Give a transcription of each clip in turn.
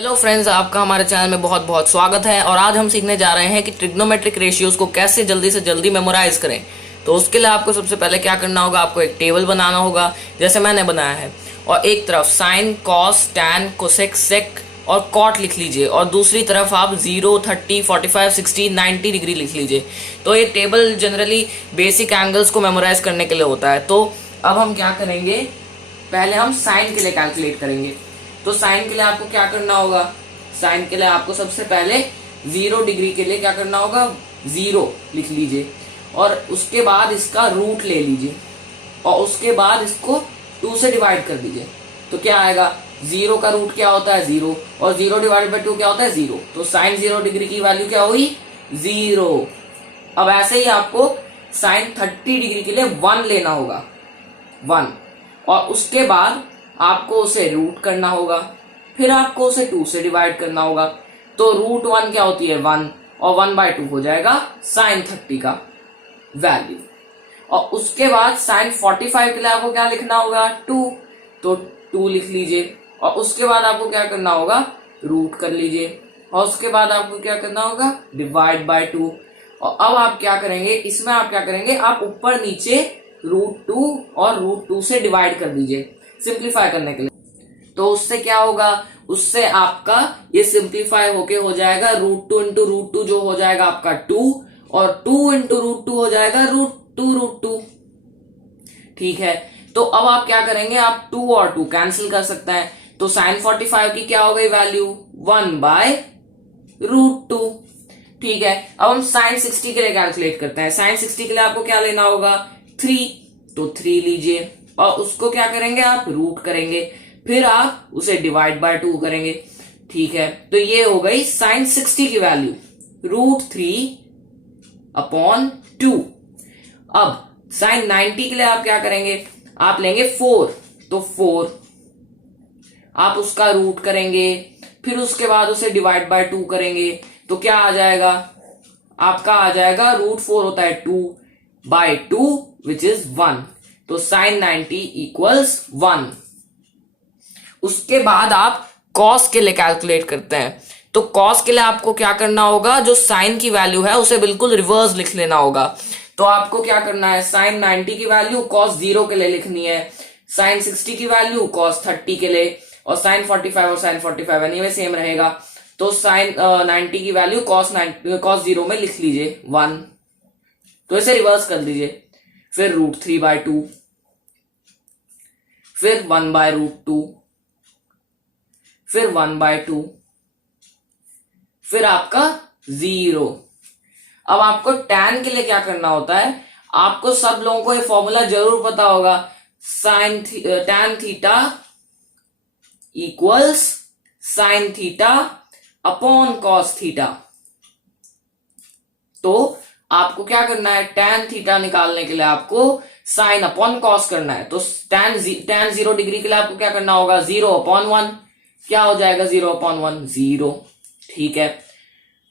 Hello friends, आपका हमारे channel में बहुत बहुत स्वागत है। और आज हम सीखने जा रहे हैं कि ट्रिग्नोमेट्रिक रेशियोज को कैसे जल्दी से जल्दी मेमोराइज करें। तो उसके लिए आपको सबसे पहले क्या करना होगा, आपको एक टेबल बनाना होगा जैसे मैंने बनाया है, और एक तरफ साइन, कॉस, टैन, कोसेक, सेक और कॉट लिख लीजिए, और दूसरी तरफ आप 0, 30, 45, 60, 90 डिग्री लिख लीजिए। तो ये टेबल जनरली बेसिक एंगल्स को मेमोराइज करने के लिए होता है। तो अब हम क्या करेंगे, पहले हम साइन के लिए कैलकुलेट करेंगे। तो साइन के लिए आपको क्या करना होगा, साइन के लिए आपको सबसे पहले 0 डिग्री के लिए क्या करना होगा, 0 लिख लीजिए, और उसके बाद इसका रूट ले लीजिए, और उसके बाद इसको 2 से डिवाइड कर दीजिए। तो क्या आएगा, 0 का रूट क्या होता है 0, और 0 डिवाइड बाई 2 क्या होता है 0। तो साइन 0 डिग्री की वैल्यू क्या हुई 0। अब ऐसे ही आपको साइन 30 डिग्री के लिए 1 लेना होगा, 1, और उसके बाद आपको उसे रूट करना होगा, फिर आपको उसे 2 से डिवाइड करना होगा। तो रूट 1 क्या होती है 1, और 1/2 हो जाएगा साइन 30 का वैल्यू। और उसके बाद साइन 45 के लिए आपको क्या लिखना होगा 2, तो 2 लिख लीजिए, और उसके बाद आपको क्या करना होगा, रूट कर लीजिए, और उसके बाद आपको क्या करना होगा, डिवाइड बाय 2। और अब आप क्या करेंगे, इसमें आप क्या करेंगे, आप ऊपर नीचे रूट 2 और रूट 2 से डिवाइड कर दीजिए सिंप्लीफाई करने के लिए। तो उससे क्या होगा, उससे आपका ये सिंप्लीफाई होके हो जाएगा रूट 2 इंटू रूट 2 जो हो जाएगा आपका 2, और 2 इंटू रूट 2 हो जाएगा रूट 2। ठीक है, तो अब आप क्या करेंगे, आप 2 और 2 कैंसिल कर सकते हैं। तो साइन 45 की क्या हो गई वैल्यू 1/√2। ठीक है, अब हम साइन 60 के लिए कैलकुलेट करते हैं। साइन 60 के लिए आपको क्या लेना होगा 3, तो 3 लीजिए, और उसको क्या करेंगे, आप रूट करेंगे, फिर आप उसे डिवाइड बाय 2 करेंगे। ठीक है, तो ये हो गई साइन 60 की वैल्यू √3/2। अब साइन 90 के लिए आप क्या करेंगे, आप लेंगे 4, तो 4 आप उसका रूट करेंगे, फिर उसके बाद उसे डिवाइड बाय 2 करेंगे। तो क्या आ जाएगा, आपका आ जाएगा √4 होता है 2/2 विच इज 1। तो साइन 90 इक्वल्स 1। उसके बाद आप कॉस के लिए कैलकुलेट करते हैं। तो कॉस के लिए आपको क्या करना होगा, जो साइन की वैल्यू है उसे बिल्कुल रिवर्स लिख लेना होगा। तो आपको क्या करना है, साइन 90 की वैल्यू कॉस 0 के लिए लिखनी है, साइन 60 की वैल्यू कॉस 30 के लिए, और साइन 45 और साइन 45 एनीवे सेम रहेगा। तो साइन 90 की वैल्यू कॉस 0 में लिख लीजिए 1। तो इसे रिवर्स कर दीजिए, फिर √3/2, फिर 1/√2, फिर 1/2, फिर आपका 0। अब आपको टैन के लिए क्या करना होता है, आपको सब लोगों को ये फॉर्मूला जरूर पता होगा, sign tan theta equals sine theta upon cos theta. तो आपको क्या करना है, टैन थीटा निकालने के लिए आपको साइन अपॉन कॉस करना है। तो टैन 0 डिग्री के लिए आपको क्या करना होगा, 0/1। क्या हो जाएगा 0/1, 0। ठीक है,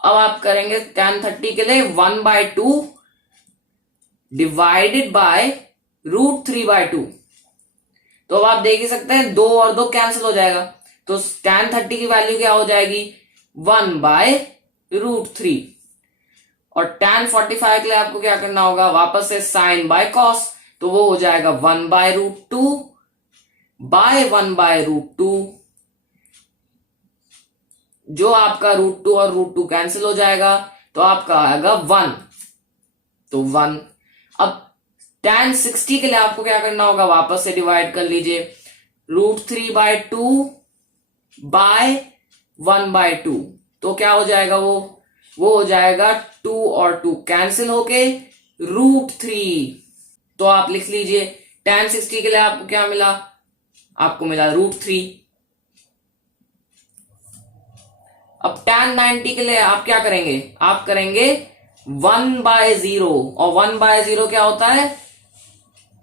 अब आप करेंगे टैन 30 के लिए 1/2 डिवाइडेड बाय √3/2। तो अब आप देख ही सकते हैं 2 और 2 कैंसिल हो जाएगा। तो टैन 30 की वैल्यू क्या हो जाएगी 1/√3। और टैन 45 के लिए आपको क्या करना होगा, वापस से साइन बाय कॉस, तो वो हो जाएगा 1/√2 बाय 1/√2, जो आपका √2 और √2 कैंसिल हो जाएगा, तो आपका आएगा 1, तो 1। अब टैन 60 के लिए आपको क्या करना होगा, वापस से डिवाइड कर लीजिए, √3/2 बाय 1/2। तो क्या हो जाएगा, वो हो जाएगा 2 और 2 कैंसिल होके √3। तो आप लिख लीजिए टैन 60 के लिए आपको क्या मिला, आपको मिला √3। अब टैन 90 के लिए आप क्या करेंगे, आप करेंगे 1/0, और 1/0 क्या होता है,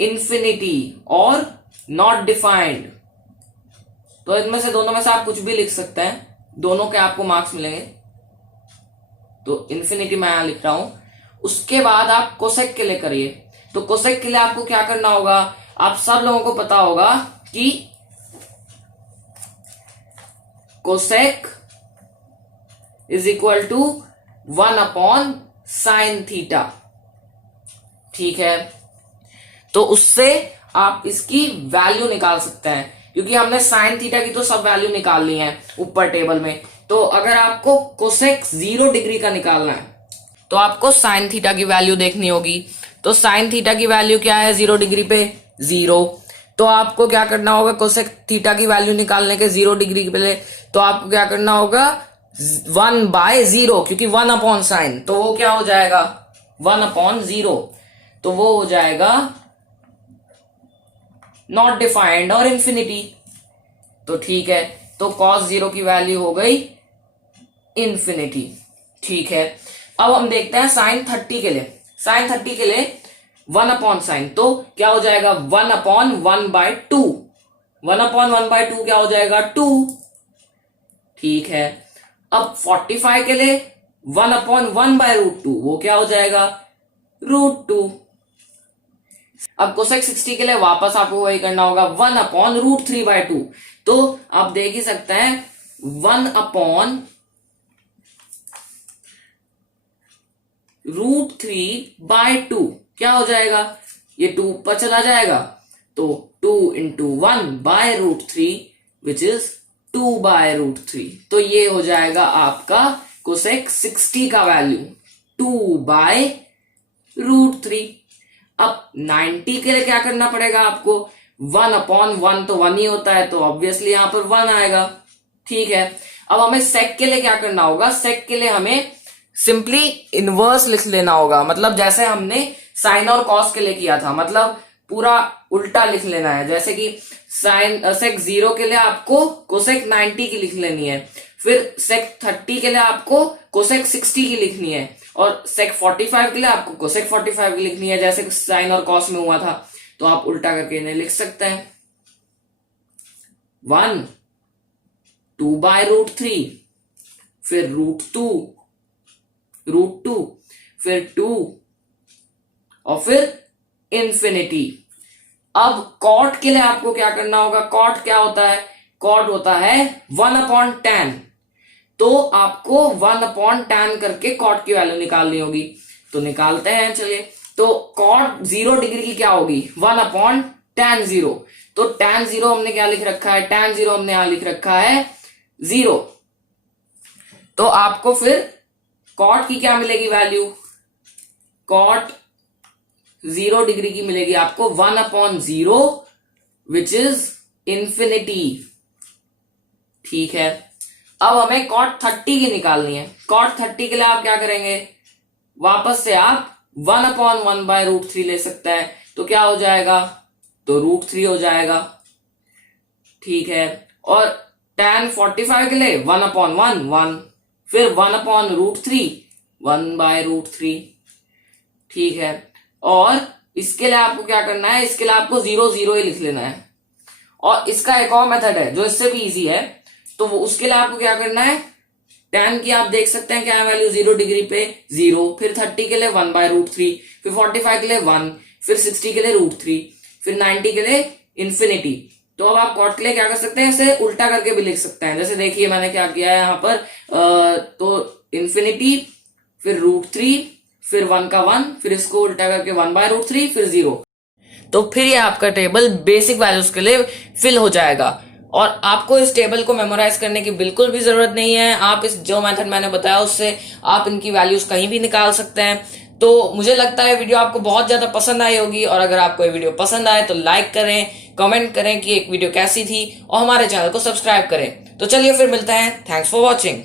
इंफिनिटी और नॉट डिफाइंड। तो इनमें से दोनों में से आप कुछ भी लिख सकते हैं, दोनों के आपको मार्क्स मिलेंगे। तो इंफिनिटी मैं यहां लिख रहा हूं। उसके बाद आप कोसेक के लिए करिए। तो कोसेक के लिए आपको क्या करना होगा, आप सब लोगों को पता होगा कि cosec is equal to 1/sin θ। ठीक है, तो उससे आप इसकी वैल्यू निकाल सकते हैं, क्योंकि हमने sin θ की तो सब वैल्यू निकाल ली है ऊपर टेबल में। तो अगर आपको कोसेक 0 डिग्री का निकालना है तो आपको sin θ की वैल्यू देखनी होगी। तो sin θ की वैल्यू क्या है 0 डिग्री पे? 0। तो आपको क्या करना होगा कोसेक थीटा की वैल्यू निकालने के 0 डिग्री पे? तो आपको क्या करना होगा 1/0, क्योंकि 1/sin, तो वो क्या हो जाएगा 1/0, तो वो हो जाएगा नॉट डिफाइंड और इंफिनिटी। तो ठीक है, तो cos 0 की वैल्यू हो गई इंफिनिटी। ठीक है, अब हम देखते हैं sin 30 के लिए। sin 30 के लिए 1/sin, तो क्या हो जाएगा 1/1/2। 1/1/2 क्या हो जाएगा 2। ठीक है, अब 45 के लिए 1/1/√2, वो क्या हो जाएगा √2। अब कोसेक 60 के लिए वापस आपको वही करना होगा 1/√3/2। तो आप देख ही सकते हैं 1/√3/2 क्या हो जाएगा, ये 2 पर चला जाएगा, तो 2 × 1/√3 विच इज 2/√3। तो ये हो जाएगा आपका कोसेक 60 का वैल्यू 2/√3। अब 90 के लिए क्या करना पड़ेगा आपको, 1/1 तो 1 ही होता है, तो ऑब्वियसली यहां पर 1 आएगा। ठीक है, अब हमें सेक के लिए क्या करना होगा, सेक के लिए हमें सिंपली इनवर्स लिख लेना होगा। मतलब जैसे हमने साइन और कॉस के लिए किया था, मतलब पूरा उल्टा लिख लेना है। जैसे कि साइन सेक 0 के लिए आपको कोसेक 90 की लिख लेनी है, फिर सेक 30 के लिए आपको कोसेक 60 की लिखनी है, और सेक 45 के लिए आपको कोसेक 45 की लिखनी है, जैसे साइन और कॉस में हुआ था। तो आप उल्टा करके इन्हें लिख सकते हैं 1 2/√3, फिर √2, फिर 2 और फिर इंफिनिटी। अब कॉट के लिए आपको क्या करना होगा, कॉट क्या होता है, कॉट होता है 1/tan। तो आपको 1/tan करके कॉट की वैल्यू निकालनी होगी। तो निकालते हैं, चलिए। तो कॉट 0 डिग्री की क्या होगी 1/tan 0। तो tan 0 हमने क्या लिख रखा है, tan 0 हमने यहां लिख रखा है 0। तो आपको फिर कॉट की क्या मिलेगी वैल्यू, कॉट 0 डिग्री की मिलेगी आपको 1/0 विच इज इंफिनिटी। ठीक है, अब हमें cot 30 की निकालनी है। cot 30 के लिए आप क्या करेंगे, वापस से आप 1/1/√3 ले सकते हैं। तो क्या हो जाएगा, तो √3 हो जाएगा। ठीक है, और tan 45 के लिए 1/1 1, फिर 1/√3 1/√3। ठीक है, और इसके लिए आपको क्या करना है, इसके लिए आपको 0 0 ही लिख लेना है। और इसका एक और मेथड है जो इससे भी इजी है, तो वो उसके लिए आपको क्या करना है, tan की आप देख सकते हैं क्या वैल्यू 0 डिग्री पे 0, फिर 30 के लिए 1/√3, फिर 45 के लिए 1, फिर 60 के लिए √3, फिर 90 के लिए इंफिनिटी। तो अब आप कॉट के लिए क्या कर सकते हैं, इसे उल्टा करके भी लिख सकते हैं। जैसे देखिए मैंने क्या किया है यहाँ पर, तो इंफिनिटी, फिर √3, फिर 1 का 1, फिर इसको उल्टा करके 1/√3, फिर 0। तो फिर ये आपका टेबल बेसिक वैल्यूज के लिए फिल हो जाएगा। और आपको इस टेबल को मेमोराइज करने की बिल्कुल भी जरूरत नहीं है। आप इस जो मेथड मैंने बताया उससे आप इनकी वैल्यूज कहीं भी निकाल सकते हैं। तो मुझे लगता है वीडियो आपको बहुत ज्यादा पसंद आई होगी, और अगर आपको ये वीडियो पसंद आए तो लाइक करें, कमेंट करें कि एक वीडियो कैसी थी, और हमारे चैनल को सब्सक्राइब करें। तो चलिए फिर मिलते हैं, थैंक्स फॉर वॉचिंग।